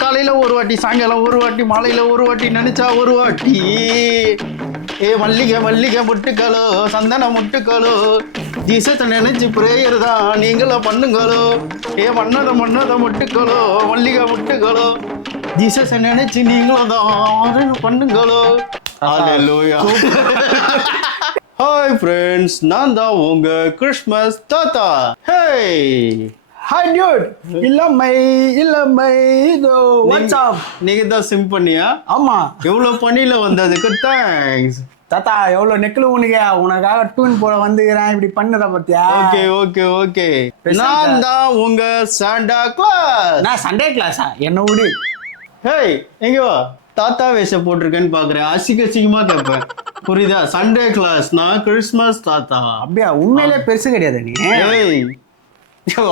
காலையில ஒரு வாட்டி, சாயங்காலம் ஒரு வாட்டி, மாலையில ஒரு வாட்டி, நினைச்சா ஒரு வாட்டி. மல்லிகை மல்லிகை முட்டுக்களோ, சந்தன முட்டுக்களோ, ஜீசத்தை நினைச்சு பிரேயர் தான் நீங்களும் பண்ணுங்களோ. மன்னத மன்னத முட்டுக்களோ, மல்லிகை முட்டுக்களோ, ஜீசஸை நினைச்சு நீங்களும் தான் பண்ணுங்களோ. ஹல்லேலூயா. ஹாய் ஃப்ரெண்ட்ஸ், நான் தான் உங்க கிறிஸ்மஸ் தாத்தா. Hey hi Dude. இளமை இதோ வாட்ஸ் அப். நீங்க தான் சிம் பண்ணியா? ஆமா. எவ்வளவு பணியில வந்ததுக்கு தேங்க்ஸ் தாத்தா. எவ்வளவு நெக்ல உனக்காக டூன் போட வந்துக்கிறேன். இப்படி பண்ணுற பத்தியா? Okay okay okay. நான் தான் உங்க சாண்டா கிளாஸ். நான் சண்டே கிளாஸா? என்ன விடு. ஹேய் எங்க வா. தாத்தா வேஷம் போட்டிருக்கேன்னு பாக்குறேன். அசிங்கமா கேட்பேன். புரியுதா? சண்டே கிளாஸ், நான் கிறிஸ்மஸ் தாத்தா. அப்படியா? உண்மையிலே பெருசு கிடையாது நீ. ஏய்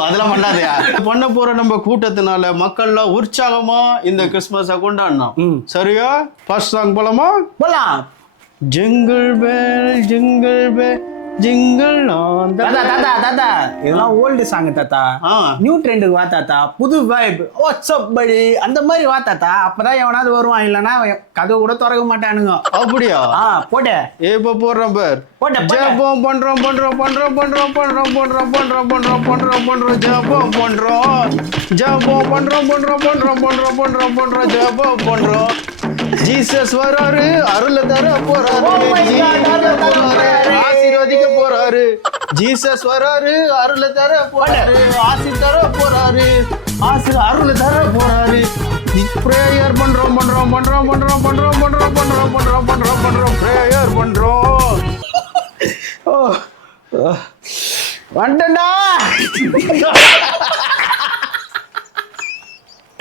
அதெல்லாம் பண்ணாதயா. பண்ண போற நம்ம கூட்டத்தினால மக்கள்லாம் உற்சாகமா இந்த கிறிஸ்மஸ கொண்டாடணும். சரியா? ஃபர்ஸ்ட் சாங் போலாமா? போலாம். Jingle bell jingle bell jingle on the. தாத்தா இதெல்லாம் ஓல்டு சாங் தாத்தா. நியூ ட்ரெண்டுக்கு வா தாத்தா. புது வைப். வாட்ஸ்அப் படி அந்த மாதிரி வா தாத்தா. அப்பதான் எவனாவது வருவான். இல்லைன்னா கதவு கூட திறக்க மாட்டானுங்க. அப்படியா? போட்டே இப்ப போடுறோம் பேர். ஜெபம் பண்றோம் பண்றோம் பண்றோம் பண்றோம் பண்றோம் பண்றோம் பண்றோம் பண்றோம் பண்றோம் பண்றோம் ஜெபம் பண்றோம் ஜெபம் பண்றோம் பண்றோம் பண்றோம் பண்றோம் பண்றோம் பண்றோம் ஜெபம் பண்றோம். ஜீசஸ் வராரு, அருள தர போறாரு, ஆசீர்வதிக்க போறாரு. ஜீசஸ் வராரு, அருள தர போறாரு, ஆசி தர போறாரு, அருள தர போறாரு. பிரேயர் பண்றோம் பண்றோம் பண்றோம் பண்றோம் பண்றோம் பண்றோம் பண்றோம் பண்றோம் பண்றோம் பண்றோம் பிரேயர் பண்றோம். வந்துடா.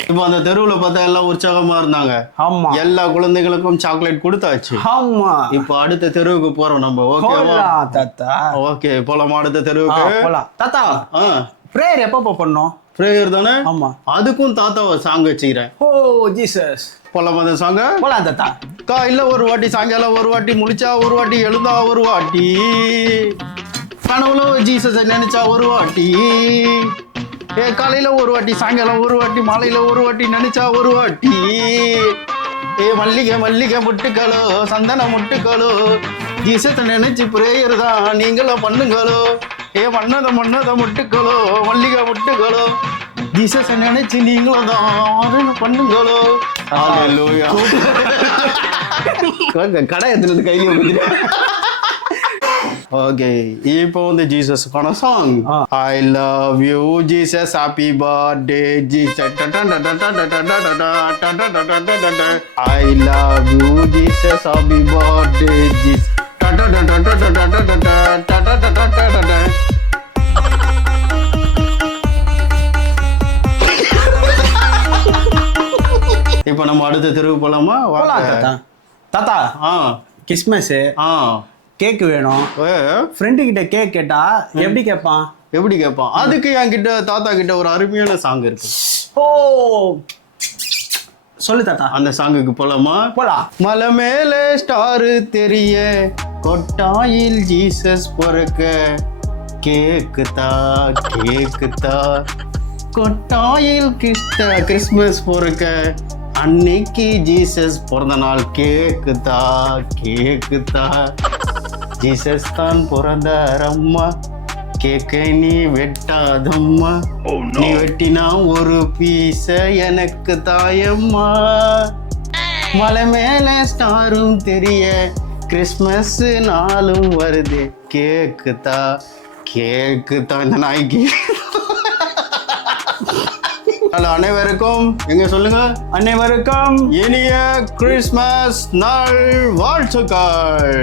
இப்ப அந்த தெருவுல பார்த்தா எல்லாம் உற்சாகமா இருந்தாங்க. ஆமா. எல்லா குழந்தைகளுக்கும் சாக்லேட் கொடுத்தாச்சு. ஆமா. இப்ப அடுத்த தெருவுக்கு போறோம் நம்ம. ஓகேவா தாத்தா? ஓகே போலாமா அடுத்த தெருவுக்கு? போலாம் தாத்தா. பிரேயர் எப்ப பண்ணோம்? பிரேயர் தானே? ஆமா. அதுக்கும் தாத்தாவை சாங் வச்சுக்கிறேன். ஓ ஜீசஸ். போலாமா அந்த சாங்க? போலாம் தாத்தா. காலையில ஒரு வாட்டி, சாயங்காலம் ஒரு வாட்டி, முழிச்சா ஒரு வாட்டி, எழுந்தா ஒரு வாட்டி, கனவுல ஜீசஸை நினைச்சா ஒரு வாட்டி. காலையில ஒரு வாட்டி, சாயங்காலம் ஒரு வாட்டி, மாலையில ஒரு வாட்டி, நினைச்சா ஒரு வாட்டி. மல்லிகை மல்லிகை முட்டுக்களோ, சந்தன முட்டுக்களோ, ஜீசத்தை நினைச்சு பிரேயர் தான் நீங்களும் பண்ணுங்களோ. மன்னத மன்னத முட்டுக்களோ, மல்லிகை முட்டுக்களோ, ஜீசஸை நினைச்சு நீங்களும் தான் பண்ணுங்களோ. ஹல்லேலூயா. கடை எடுத்துட்டு கையில வந்துட்டு. ஓகே இப்போ வந்து ஜீசஸ்க்கான song. I love you Jesus, happy birthday Jesus, I love you Jesus, happy birthday Jesus. இப்போ நம்ம அடுத்த தெருவு போலாமா? தாத்தா கிறிஸ்மஸ் கேக் வேணும். ஃப்ரெண்டு கிட்ட கேக் கேட்டா எப்படி கேட்பான்? அதுக்கு என்கிட்ட தாத்தா கிட்ட ஒரு அருமையான சாங் இருக்கு. ஓ சொல்லு தாத்தா. அந்த சாங்குக்கு போலாமா? போலாம். மலை மேலே ஸ்டாரு தெரிய, கொட்டாயில் ஜீசஸ் பிறக்க, கேக்குதா கேக்குதா, கொட்டாயில் கிறிஸ்மஸ் பிறக்க, அன்னைக்கு ஜீசஸ் பிறந்த நாள் கேக்குதா கேக்குதா, ஜீசஸ் தான் பிறந்தாரம்மா, கேக்கை நீ வெட்டாதம்மா, நீ வெட்டினா ஒரு பீச எனக்கு தாயம்மா. மலை மேல ஸ்டாரும் தெரிய, கிறிஸ்மஸ் நாளும் வருது, கேக்குதா கேக்குதா. இந்த நாய்க்கு அனைவருக்கும் எங்க சொல்லுங்க, அனைவருக்கும் இனிய கிறிஸ்மஸ் நாள் வாழ்த்துக்கள்.